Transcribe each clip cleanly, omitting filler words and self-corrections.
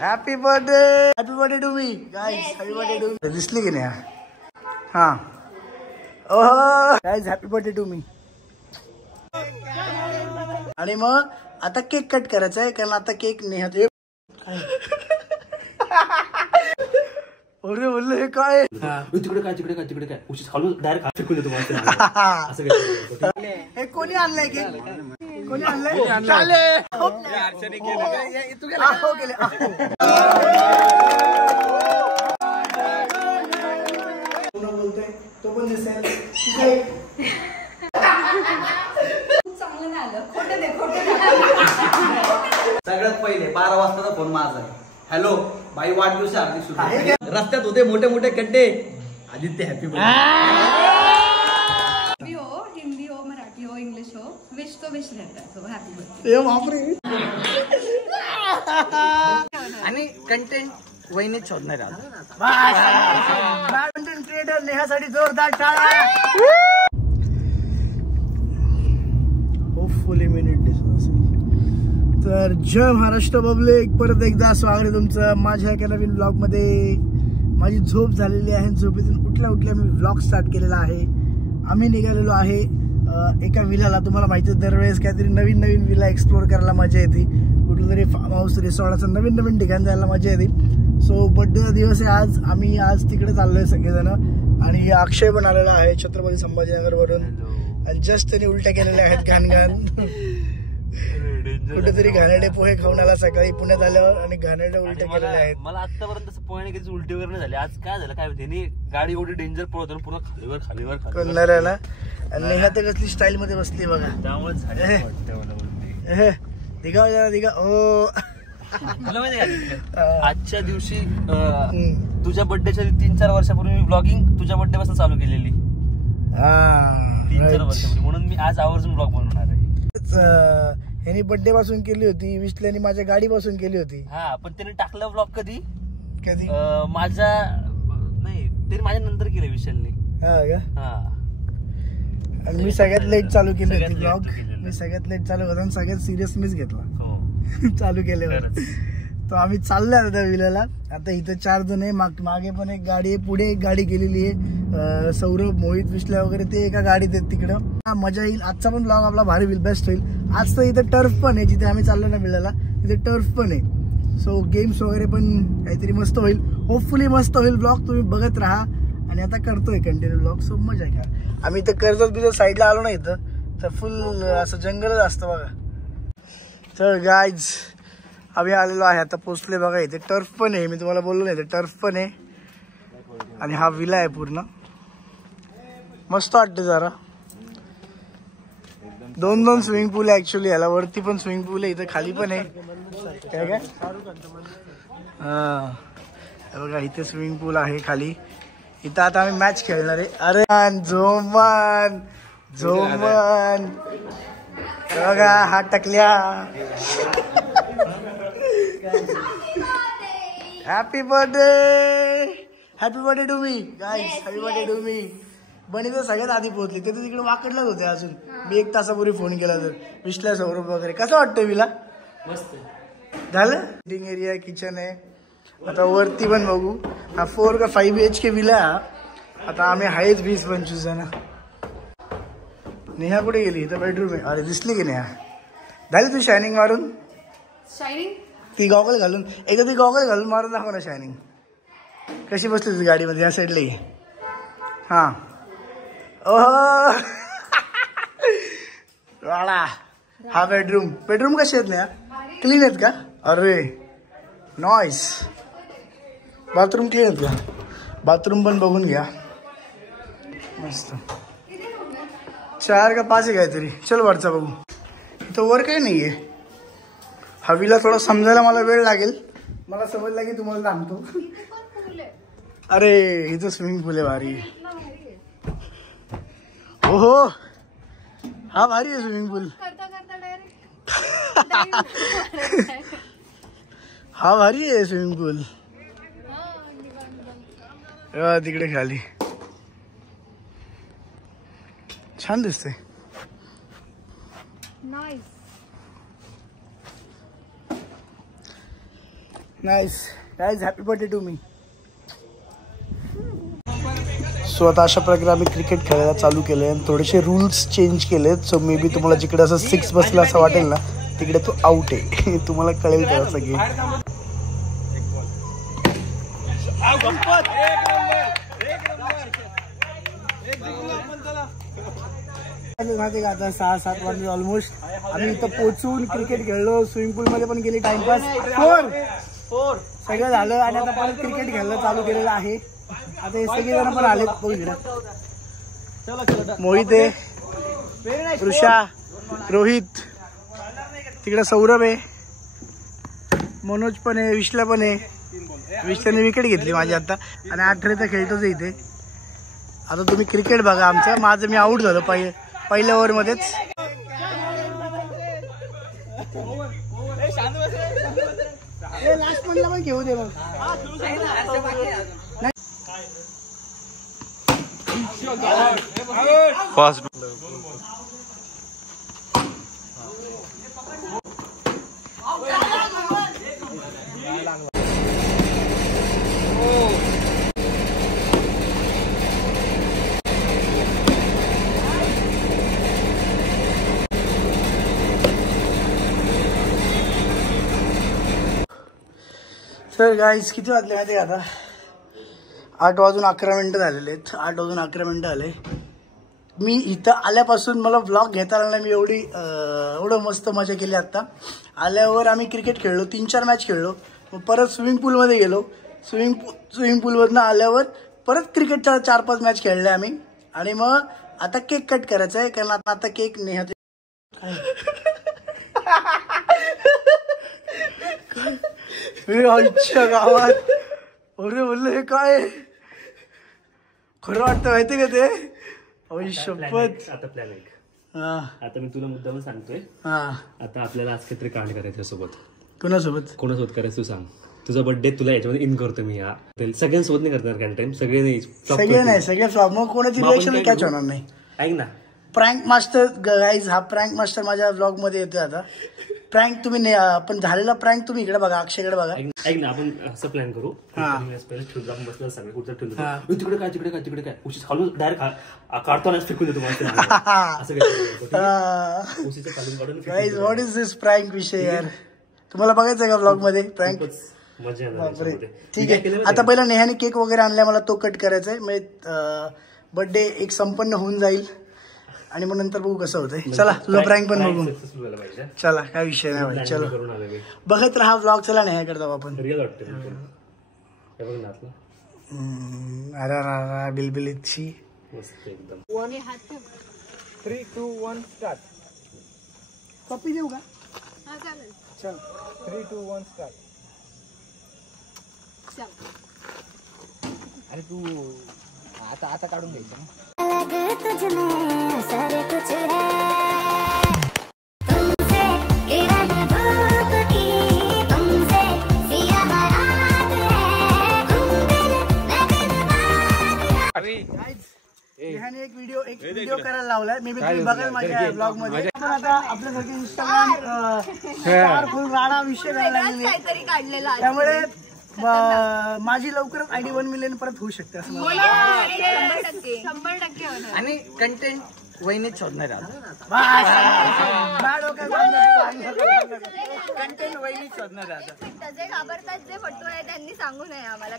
Happy birthday to me guys. Happy birthday to me. दिसली की नाही? हा. Oh guys happy birthday to me. आणि मग आता केक कट करायचा आहे कारण आता केक नेहा अरे बोललो हे काय तिकडे काय उशीच खालू डायरेक्ट फेकून देतो. हे कोणी आणलंय केक? कोणी आणलंय? बोलतोय तो पण दिसेल. सगळ्यात पहिले 12 वाजताचा फोन माझा. हॅलो बाई वाढदिवस हार्दिक शुभेच्छा. रस्त्यात होते मोठे मोठे खड्डे. Aditya happy birthday. हो हिंदी हो मराठी हो इंग्लिश हो विश तो विश रहता है. So happy birthday. ए बापरे. आणि कंटेंट वहिनीच शोधणार आहे. कंटेंट क्रिएटर नेहासाठी जोरदार टाळ्या. होपफुली मिनिट दिसत असेल तर जय महाराष्ट्र पब्लिक. परत एकदा स्वागत आहे तुमचं माझ्या एका नवीन ब्लॉग मध्ये. माझी झोप झालेली आहे. झोपेतून उठल्या मी ब्लॉग स्टार्ट केलेला आहे. आम्ही निघालेलो आहे एका विलाला. तुम्हाला माहिती आहे दरवेळेस काहीतरी नवीन विला एक्सप्लोर करायला मजा येते. कुठलं तरी फार्म हाऊस रिसॉर्टचं नवीन ठिकाण जायला मजा येते. सो बर्थडेचा दिवस आहे आज. आम्ही आज तिकडे चाललोय सगळेजण. आणि अक्षय पण आलेला आहे छत्रपती संभाजीनगर वरून. आणि जस्ट त्यांनी उलट्या केलेल्या आहेत घाण. कुठेतरी घाणेरडे पोहे खाऊन आला सकाळी पुण्यात आल्यावर आणि घाणेरडे उलट्या केलेल्या आहेत. मला आतापर्यंत पोहे कधी उलटी वगैरे नाही झाली. आज काय झालं काय माहिती. गाडी एवढी डेंजर पळत पूर्ण खालीवर करणार आहे ना. आणि नेहा तर कसली स्टाईल मध्ये बसली बघा. त्यामुळे दिगा ओ तुला माहिती का आजच्या दिवशी तुझ्या बर्थडेच्या 3-4 वर्षापूर्वी मी ब्लॉगिंग तुझ्या बर्थडे पासून चालू केलेली. 3-4 वर्षापूर्वी. म्हणून मी आज आवर्जून ब्लॉग बनवणार आहे. ह्यानी बर्थडे पासून केली होती. विश्ल्यानी माझ्या गाडी पासून केली होती. हा पण त्याने टाकलं ब्लॉग कधी माझ्या नाही त्याने माझ्या नंतर केलं विशालने. हा का. हा आणि मी सगळ्यात लेट चालू केली होती ब्लॉग. मी सगळ्यात लेट चालू होता आणि सगळ्यात सिरियस मीच घेतला चालू केल्यावर. तो आम्ही चाललोय आता विलाला. आता इथं 4 जण आहे. मागे पण एक गाडी आहे. पुढे एक गाडी गेलेली आहे. सौरभ मोहित विश्ल्या वगैरे ते एका गाडीत आहेत तिकडं. मजा येईल. आजचा पण ब्लॉग आपला भारी होईल. बेस्ट होईल. आज तर इथं टर्फ पण आहे. जिथे आम्ही चाललो ना विलाला तिथे टर्फ पण आहे. सो गेम्स वगैरे पण काहीतरी मस्त होईल. होपफुली मस्त होईल ब्लॉग. तुम्ही बघत राहा. आणि आता करतोय कंटिन्यू ब्लॉग. सो मजा घ्या. आम्ही इथं कर्जत साईडला आलो ना इथं तर फुल असं जंगलच असतं बघा. तर गाईज आम्ही आलेलो आहे. आता पोचले बघा. इथे टर्फ पण आहे. मी तुम्हाला बोललो नाही टर्फ पण आहे. आणि हा विला आहे पूर्ण. मस्त वाटतं जरा. 2 स्विमिंग पूल आहे ऍक्च्युली. याला वरती पण स्विमिंग पूल आहे. इथं खाली पण आहे. काय हा बघा इथे स्विमिंग पूल आहे खाली. इथं आता आम्ही मॅच खेळणार आहे. अरे झोमन बघा हा टकल्या. Happy birthday to me guys. Happy birthday to me. बनी तर सगळ्यात आधी पोहोचली. ते तर तिकडे वाकडलाच होते अजून. मी 1 तासापूर्वी फोन केला तर विश्ल्या सौरभ वगैरे. कसं वाटतंय विला? मस्त झालं. सिटिंग एरिया किचन आहे. आता वरती पण बघू. हा 4 का 5 BHK विला. आता आम्ही आहेच 20-25 जण. नेहा कुठे गेली? इथं बेडरूम आहे. अरे दिसली की नेहा? झाली तू शायनिंग मारून? शायनिंग ती गॉगल घालून एकदा ती गॉगल घालून मारून दाखव ना शायनिंग. कशी बसली तुझी गाडीमध्ये? या साईडला ये. हा ओह हा बेडरूम कसे आहेत ना? क्लीन आहेत का? अरे नॉइस. बाथरूम क्लीन आहेत का? बाथरूम पण बघून घ्या. मस्त. 4 का 5 आहे काहीतरी. चल वरचा बघू. इथं वर काही नाहीये. हवीला थोडं समजायला मला वेळ लागेल. मला समजलं की तुम्हाला सांगतो. अरे इथं स्विमिंग पूल आहे भारी. ओहो हा भारी आहे स्विमिंग पूल. हा भारी आहे स्विमिंग पूल. तिकडे खाली छान दिसते. Nice guys, happy birthday to me. So आता अशा प्रकारे आम्ही क्रिकेट खेळायला चालू केलं आणि थोडेसे रूल्स चेंज केलेत. सो मे बी तुम्हाला जिकडे असं 6 बसला असं वाटेल ना, तिकडे तो आउट आहे. तुम्हाला कळेल तेव्हा सगळे. माहिती का आता 6-7 वाजले ऑलमोस्ट. आम्ही इथं पोहोचून क्रिकेट खेळलो, स्विमिंग पूल मध्ये पण गेली टाइमपास. 4 सगळं झालं आणि आता परत क्रिकेट खेळणं चालू केलेलं आहे. आता हे सगळे जण पण आले इकडे. मोहित आहे, ऋषा, रोहित, तिकडे सौरभ आहे, मनोज पण आहे, विश्ला पण आहे. विश्लाने विकेट घेतली माझी आता आणि 8 तर खेळतोच आहे इथे. आता तुम्ही क्रिकेट बघा आमचं. माझं मी आऊट झालो पहिल्या ओव्हरमध्येच. लास्ट मधला पण घेऊ दे मग. सर गाईज किती वाजले माहिती आहे आता? 8 वाजून 11 मिनिटं झालेले आहेत. 8 वाजून 11 मिनिटं झाले. मी इथं आल्यापासून मला व्लॉग घेता आला नाही. मी एवढं मस्त मजा केली. आत्ता आल्यावर आम्ही क्रिकेट खेळलो, 3-4 मॅच खेळलो. मग परत स्विमिंग पूलमध्ये गेलो. स्विमिंग पूलमधनं आल्यावर परत क्रिकेटच्या 4-5 मॅच खेळले आम्ही. आणि मग आता केक कट करायचा आहे, कारण आता केक नेहाचे आईच्या गावात. अरे बोललो हे काय खरं वाटतं माहिती का ते? शपथ. आता प्लॅन आहे. हा आता मी तुला मुद्दाम सांगतोय. हा आता आपल्याला आज काहीतरी कांड करायचं सोबत. कोणासोबत करायचं तू सांग. तुझा बर्थडे तुला याच्यामध्ये इन करतो मी. सगळ्यांसोबत नाही करणार काही टाइम. सगळे नाही सगळे फ्लॉप. मग कोणाची रिएक्शन कॅच होणार नाही. ऐक ना, प्रँक मास्टर गाईज, हा प्रँक मास्टर माझ्या ब्लॉग मध्ये येतोय आता. प्रँक तुम्ही पण झालेला प्रँक तुम्ही इकडे बघा, अक्षयकडे बघा. ऐक ना, आपण असं प्लॅन करू. बसला सगळे कुठं ठेवतो, तिकडे काय तिकडे काय उशीच खालून डायरेक्ट काढतो ना, फेकून देतो. असं guys what is this prank विषय यार? तुम्हाला बघायचं का ब्लॉग मध्ये प्रँक? मजा. ठीक आहे. आता पहिला नेहाने केक वगैरे आणलाय, मला तो कट करायचा आहे. म्हणजे बर्थडे एक संपन्न होऊन जाईल आणि मग नंतर बघू कसं होतंय. चला तुझा प्रँक पण बघू. चला काय विषय नाही भाई. चलो बघत राहा ब्लॉग. चला नेहाकडे जाऊ आपण. अरे बिलबिलीची 3, 2, 1 स्टार्ट. कॉपी देऊ का? चल 3, 2, 1 स्टार्ट. अरे तू आता काढून घ्यायचं ना. नेहाने एक व्हिडिओ करायला लावलाय. मी तुम्ही बघाल माझ्या ब्लॉग मध्ये. पण आता आपल्यासारखे इंस्टाग्राम फुल राडा विषय करायला लागलेले, त्यामुळे माझी लवकरच ID 1 मिलियन परत होऊ शकते असं मला. 100% आणि कंटेंट वहिनीच शोधणार आहे. कंटेंट वहिनीच शोधणार आहे. जे घाबरतात, जे फटू आहे त्यांनी सांगू नये आम्हाला.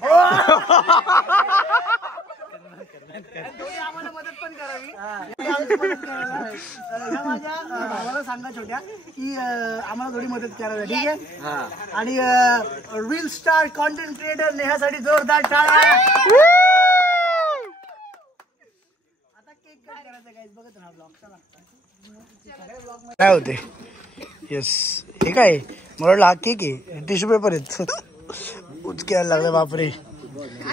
आम्हाला मदत पण करावी. माझ्या भावाला सांगा छोट्या की आम्हाला थोडी मदत करावी, ठीक आहे? आणि रील स्टार कॉन्टेंट क्रिएटर नेहासाठी जोरदार टाळ्या. आता केक कट करायचा गाईज, बघत राहा ब्लॉग. चला काय होते. येस हे काय मला वाटलं हा केक आहे, टिश्यू पेपर आहेत. उचक्यायला लागले बापरे.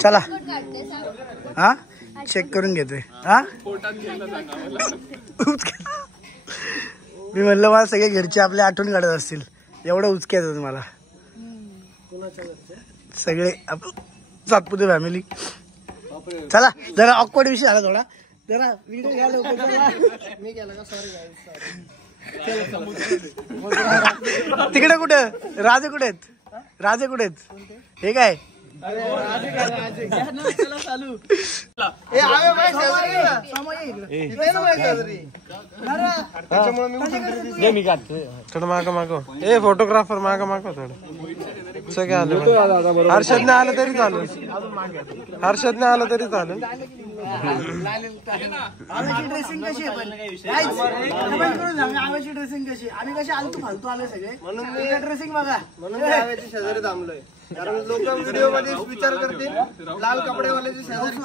चला हा चेक करून घेतोय. हा मी म्हणलं मला सगळे घरचे आपले आठवण काढत असतील, एवढं उचक्याचं तुम्हाला सगळे सातपुते फॅमिली. चला जरा ऑकवर्ड विषय झाला थोडा. जरा व्हिडिओ घ्या लवकर. मी गेला का? सॉरी. तिकडे कुठे राजे कुठे आहेत? राजे कुठे हे काय थोडं मागं मागं ए फोटोग्राफर मागं मागं थोडं सगळं आलं हर्षदने आलं तरी चालेल हर्षदने आलं तरी चालेल आम्हाची ड्रेसिंग कशी आहे पण आम्हाची ड्रेसिंग कशी आम्ही कशी आलतो फालतू आले सगळे म्हणून ड्रेसिंग बघा म्हणून आव्याच्या शेजारी थांबलोय कारण लोक व्हिडिओ मध्ये विचार करतील लाल कपडेवाल्याचे शेजारी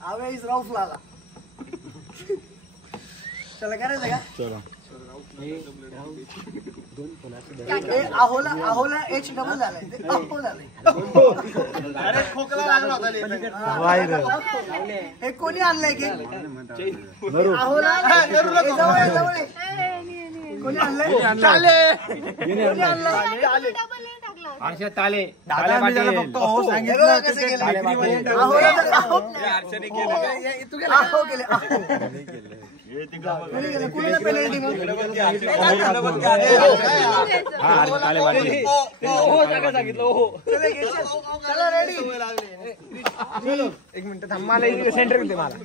आव्या इज राऊफ लाला चला करायचं का चला आहोला आहोला एच डबल झालाय अहो झालंय अरे खोकला लागला होता हे कोणी आणलंय की आहोला कोणी आणलंय ताले सांगितलं कसं एक मिनिट थांब मला सेंटर दे मला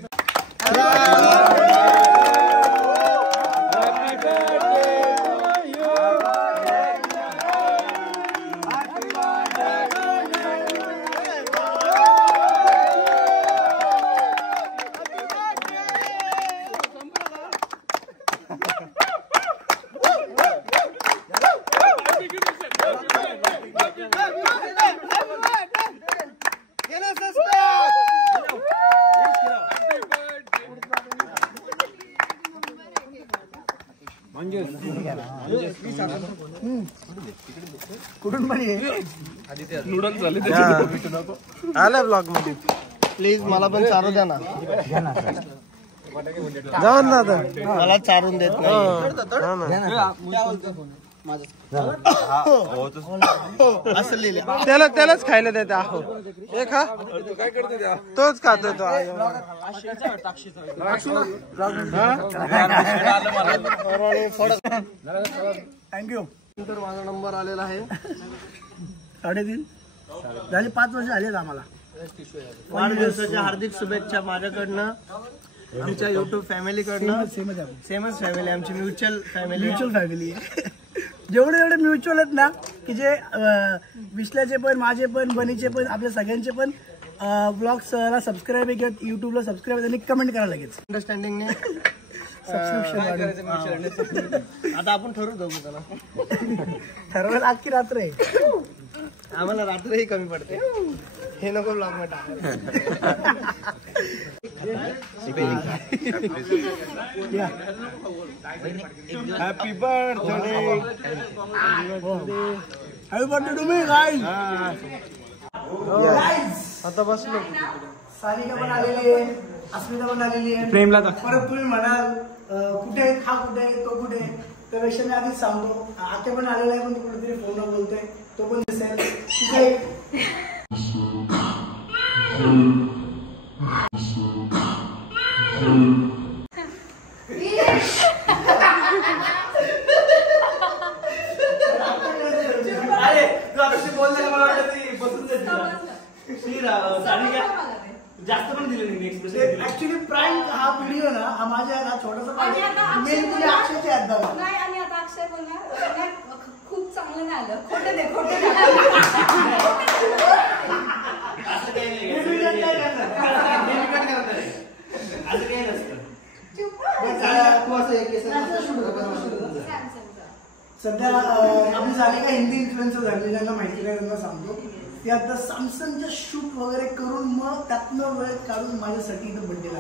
कुठून पण आलं ब्लॉग मध्ये प्लीज मला पण चारू द्या ना जाऊन ना आता मला चारून देत नाही त्यालाच खायला देते आहो हे खा तोच खातो तो थँक्यू नंतर माझा नंबर आलेला आहे 3.5 झाले 5 वर्ष झालेत आम्हाला वाढदिवसाच्या हार्दिक शुभेच्छा माझ्याकडनं आमच्या युट्यूब फॅमिलीकडनं सेमच फॅमिली आमची म्युच्युअल फॅमिली जेवढे जेवढे म्युच्युअल आहेत ना की जे विश्ल्याचे पण माझे पण बनीचे पण आपल्या सगळ्यांचे पण ब्लॉग्सला सबस्क्राईब आहे किंवा युट्यूबला सबस्क्राईब त्यांनी कमेंट करायला लगेच अंडरस्टँडिंगने आता आपण ठरवू दोघं त्याला ठरवायला अख्खी रात्र आहे आम्हाला रात्रही कमी पडते हे नको ब्लॉग मध्ये happy birthday happy birthday to me guys आता बसलो सानिका पण आलेली आहे अस्मिता पण आलेली आहे प्रेमला परत तुम्ही म्हणाल कुठे हा कुठे तो कुठे त्यापेक्षा मी आधीच सांगतो आते पण आलेला आहे पण कुठेतरी फोनवर बोलतोय तो पण दिसेल कुठे जास्त पण दिलं नाही ऍक्च्युली प्रँक हा व्हिडिओ ना हा माझ्या ना छोटासा मेन तुझ्या अक्षयचे नाही आणि आता अक्षय बोलणार खूप चांगलं नाही आलं खोटं दे असं काही नसतं सध्या आपली झाली का हिंदी इन्फ्लुएन्सर झाले ज्यांना माहिती नाही त्यांना सांगतो की आता सॅमसंगचं शूट वगैरे करून मग त्यातनं वेळ काढून माझ्यासाठी इथं बड्डेला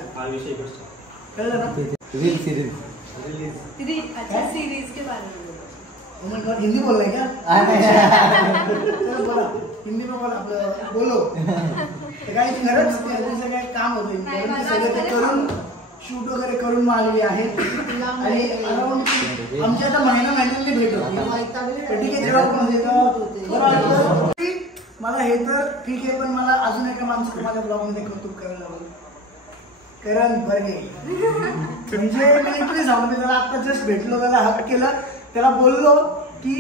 कळलं ना सीरीज के बारे में हिंदी बोल रहे क्या बोला हिंदी में बोला बोलो काही खरंच त्याचं काही काम होतं सगळं ते करून शूट वगैरे करून मग आलेली आहे आणि अराउंड आमच्या आता महिन्याने भेट होती ठीक आहे मला हे तर ठीक आहे पण मला अजून एका माणसाला माझ्या ब्लॉग मध्ये कौतुक करायला लागलं करण बर्गे म्हणजे मी इकडे जाऊन मी त्याला आता जस्ट भेटलो त्याला हक केलं त्याला बोललो की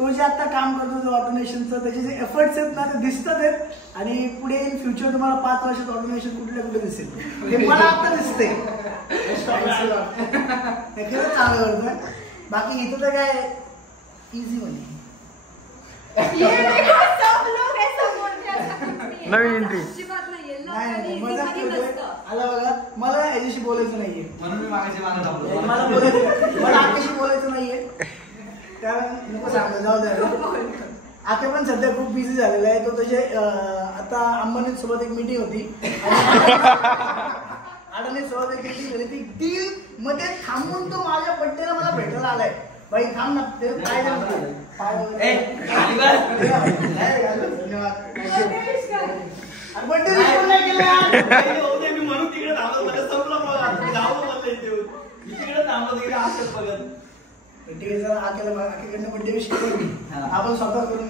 तो जे आता काम करतो ऑटोमेशनचं त्याचे जे एफर्ट्स आहेत ना ते दिसतात आहेत आणि पुढे इन फ्युचर तुम्हाला 5 वर्षात ऑटोमेशन कुठल्या कुठे दिसेल हे मला आता दिसते. खरंच चांगलं करतोय. बाकी इथं तर काय इझी म्हणे नवीन एंट्री नाही मजाक करतोय. आला बघा मला याच्याशी बोलायचं नाहीये म्हणून मी मागाशी मागं थांबलो. मला बोलायचं मला आकाशी बोलायचं नाहीये कारण नको सांगलं जाऊ द्या. आके पण सध्या खूप बिझी झालेला आहे. तो तसे आता अंबानी सोबत एक मीटिंग होती अडाणी सोबत एक मीटिंग झाली ती डील मध्ये थांबून तो माझ्या बड्डेला मला भेटायला आलाय. बाई थांब ना ते काय बड्डे नाही केला मी म्हणून तिकडे थांबलो मला संपलं जाऊ बोलले तिकडे थांबलो तिकडे असंच बघत आकेकडनं बड्डे विश करून आपण स्वतः करून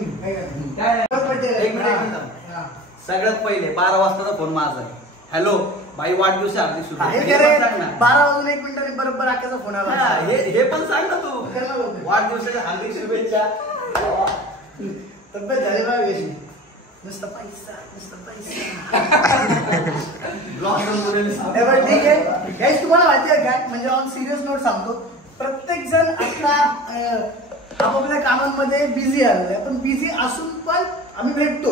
सगळ्यात पहिले 12 वाजताचा फोन माझा. हॅलो बाई वाढदिवस हार्दिक शुभेच्छा. 12 वाजून 1 मिनिटांनी बरोबर आकेचा फोन आला. हे पण सांग ना तू वाढदिवसाच्या हार्दिक शुभेच्छा. तब्येत झाली बा कशी नुसतं पैसा ठीक आहे. काहीच तुम्हाला माहिती आहे काय म्हणजे ऑन सिरियस नोट सांगतो प्रत्येक जण आता आपापल्या कामांमध्ये बिझी आलेला आहे पण बिझी असून पण आम्ही भेटतो.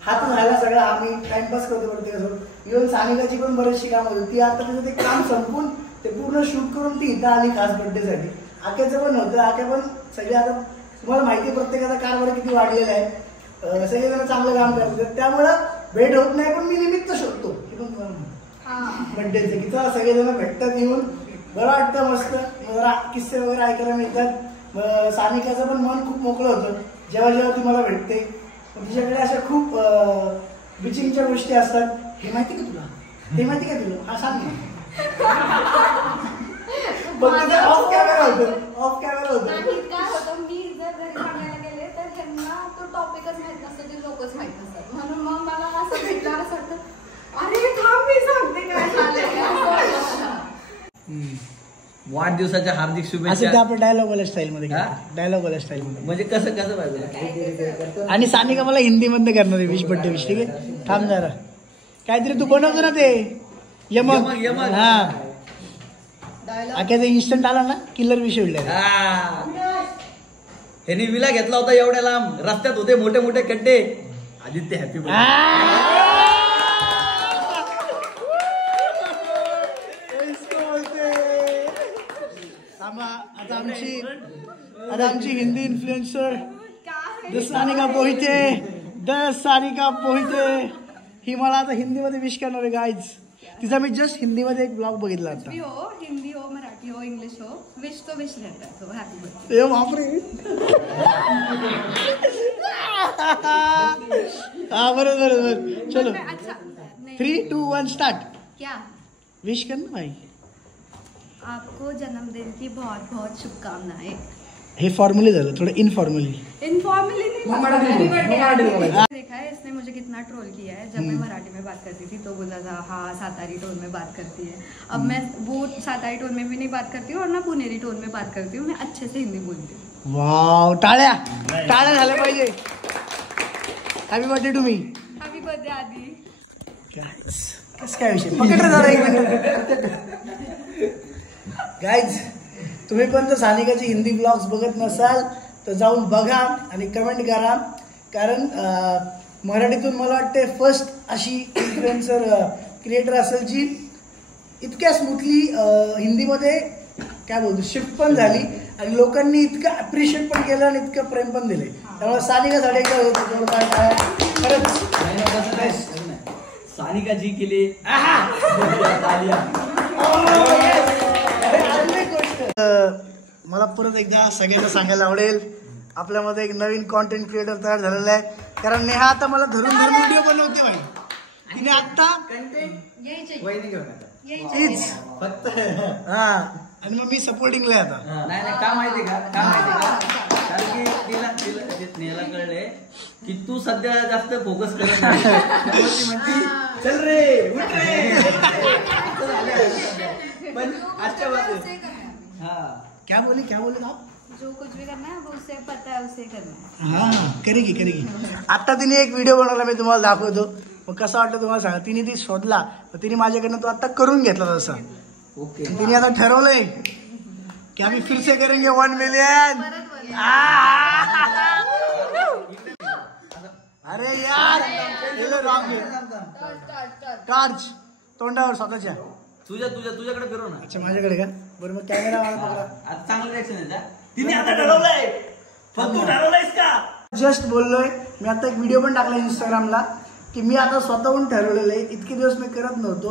हात झाला सगळा आम्ही टाइमपास करतो प्रत्येकासोबत. इव्हन सानिकाची पण बरेचशी काम होती ती आता तिचं ते काम संपून ते पूर्ण शूट करून ती इथं आली खास बड्डेसाठी. आक्याचं पण होतं आक्या पण सगळे आता तुम्हाला माहिती आहे प्रत्येकाचा कारभार किती वाढलेला आहे. सगळेजण चांगलं काम करतात त्यामुळं भेट होत नाही पण मी निमित्त शोधतो की पण बड्डेचं की चला सगळेजण भेटतात येऊन बरं वाटतं मस्त जरा किस्से वगैरे ऐकायला मिळतात. सानिकाचं पण मन खूप मोकळं होतं जेव्हा जेव्हा ती मला भेटते. तिच्याकडे अशा खूप बिचिंगच्या गोष्टी असतात. हे माहिती का तुला ते माहिती का तुला हा सांग ऑफ कॅमेरा होतं काय होतं मी जर घरी सांगायला गेले तर त्यांना तो टॉपिकच माहित नसतो ते लोकच माहित नसतात म्हणून मग मला असं भेटलं असं वाटतं अरे थांब मी सांगते काय झालं. वाढदिवसाच्या हार्दिक असं शुभेच्छा. ते आपलं डायलॉग वाल्या स्टाईल मध्ये डायलॉग वाल्या स्टाईल मध्ये म्हणजे कसं पाहिजे. आणि सानिका मला हिंदी मध्ये करणार आहे विश बड्डे विश ठीक आहे. थांब जरा काहीतरी तू बनवतो ना ते यमक हा आक्याचा इन्स्टंट आला ना किलर विषय उडला. ह्यानी विला घेतला होता एवढ्या लांब रस्त्यात होते मोठे मोठे खड्डे. Aditya happy birthday. आता आमची हिंदी इन्फ्लुएन्सर सानिका पोहिते ही मला आता हिंदीमध्ये विश करणार आहे गाईज. तिचा मी जस्ट हिंदीमध्ये एक ब्लॉग बघितला आता. हिंदी हो मराठी हो इंग्लिश हो विश तो विश रहता है तो हैप्पी बर्थडे. बापरे हा बरोबर चलो 3, 2, 1 स्टार्ट. क्या विश करना भाई. आपको जन्मदिन की बहुत बहुत शुभकामनाएं. हे फॉर्मली झालं थोडं इनफॉर्मली. इनफॉर्मली देखा है इसने मुझे कितना ट्रोल किया है जब मैं मराठी में बात करती थी तो बोला था हाँ सातारी टोन में बात करती है. अब मैं वो सातारी टोन में भी नहीं बात करती हूँ और ना पुनेरी टोन में बात करती हूँ. मैं अच्छे से हिंदी बोलती हूँ. वाव टाळ्या झाल्या पाहिजे. Happy birthday to me. Happy birthday आधी. कसं काय विषय पकड जरा एक मिनिट. गाईज तुम्ही पण जर सानिकाचे हिंदी ब्लॉग्स बघत नसाल तर जाऊन बघा आणि कमेंट करा कारण मराठीतून मला वाटते फर्स्ट अशी इन्फ्लुएन्सर क्रिएटर असेल जी इतक्या स्मूथली हिंदीमध्ये काय बोलतो शिफ्ट पण झाली आणि लोकांनी इतकं अप्रिशिएट पण केलं आणि इतकं प्रेम पण दिले. त्यामुळे सानिकासाठी एकदा खरंच सानिका जी केली. मला परत एकदा सगळ्यांना सांगायला आवडेल आपल्यामध्ये एक नवीन कॉन्टेंट क्रिएटर तयार झालेला आहे कारण नेहा आता मला धरून व्हिडिओ बनवते भाई. तिने आता फक्त हा आणि मग मी सपोर्टिंगला आता. नाही का माहिती का कारण की तिला नेहाला कळले की तू सध्या जास्त फोकस करत नाही म्हणती चल रे उठ रे. पण आजच्या बाबतीत क्या बोले आप जो कुछ भी करना है वो उसे पता है, उसे करना है. हा करेगी. आता तिने एक व्हिडिओ बनवला, मी तुम्हाला दाखवतो. मग कसं वाटतं तुम्हाला सांगा. तिने ती शोधला, तिने माझ्याकडनं तो आता करून घेतला तसा. ओके. तिने आता ठरवलंय की आम्ही फिर से करेंगे 1 मिलियन. अरे यार टॉर्च तोंडावर स्वतःच्या. तुझ्याकडे फिरव ना. अच्छा माझ्याकडे का? बरं मग कॅमेरा वाला पकडा. आता चांगलं रिएक्शन आहे. तिने आता ठरवलंय. पण तू ठरवलंयस का? जस्ट बोललोय मी. आता एक व्हिडिओ पण टाकला इंस्टाग्रामला की मी आता स्वतःहून ठरवलेलं आहे. इतके दिवस मी करत नव्हतो.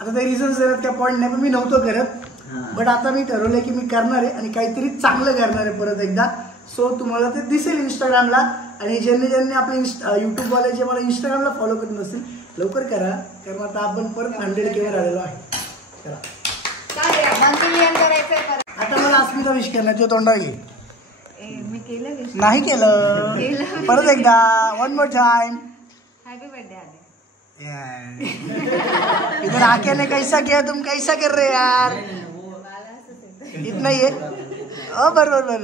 आता ते रिझन्स आहेत त्या पॉईंट नाही, पण मी नव्हतो करत. बट आता मी ठरवलंय की मी करणार आहे आणि काहीतरी चांगलं करणार आहे परत एकदा. सो तुम्हाला ते दिसेल इंस्टाग्रामला. आणि ज्यांनी आपले युट्यूबवाले जे मला इंस्टाग्रामला फॉलो करत नसतील लवकर करा, कारण आता आपण परत 100K वर आलेलो आहे. चला आता मला अस्मिता विश करणार, तुझ्या तोंडावर घे. मी केलं wish. नाही केलं. परत एकदा 1 more time. हॅपी बर्थडे आले. इधर आके ने कैसा किया, तुम कैसा कर रहे यार. इतना ही है. बरोबर.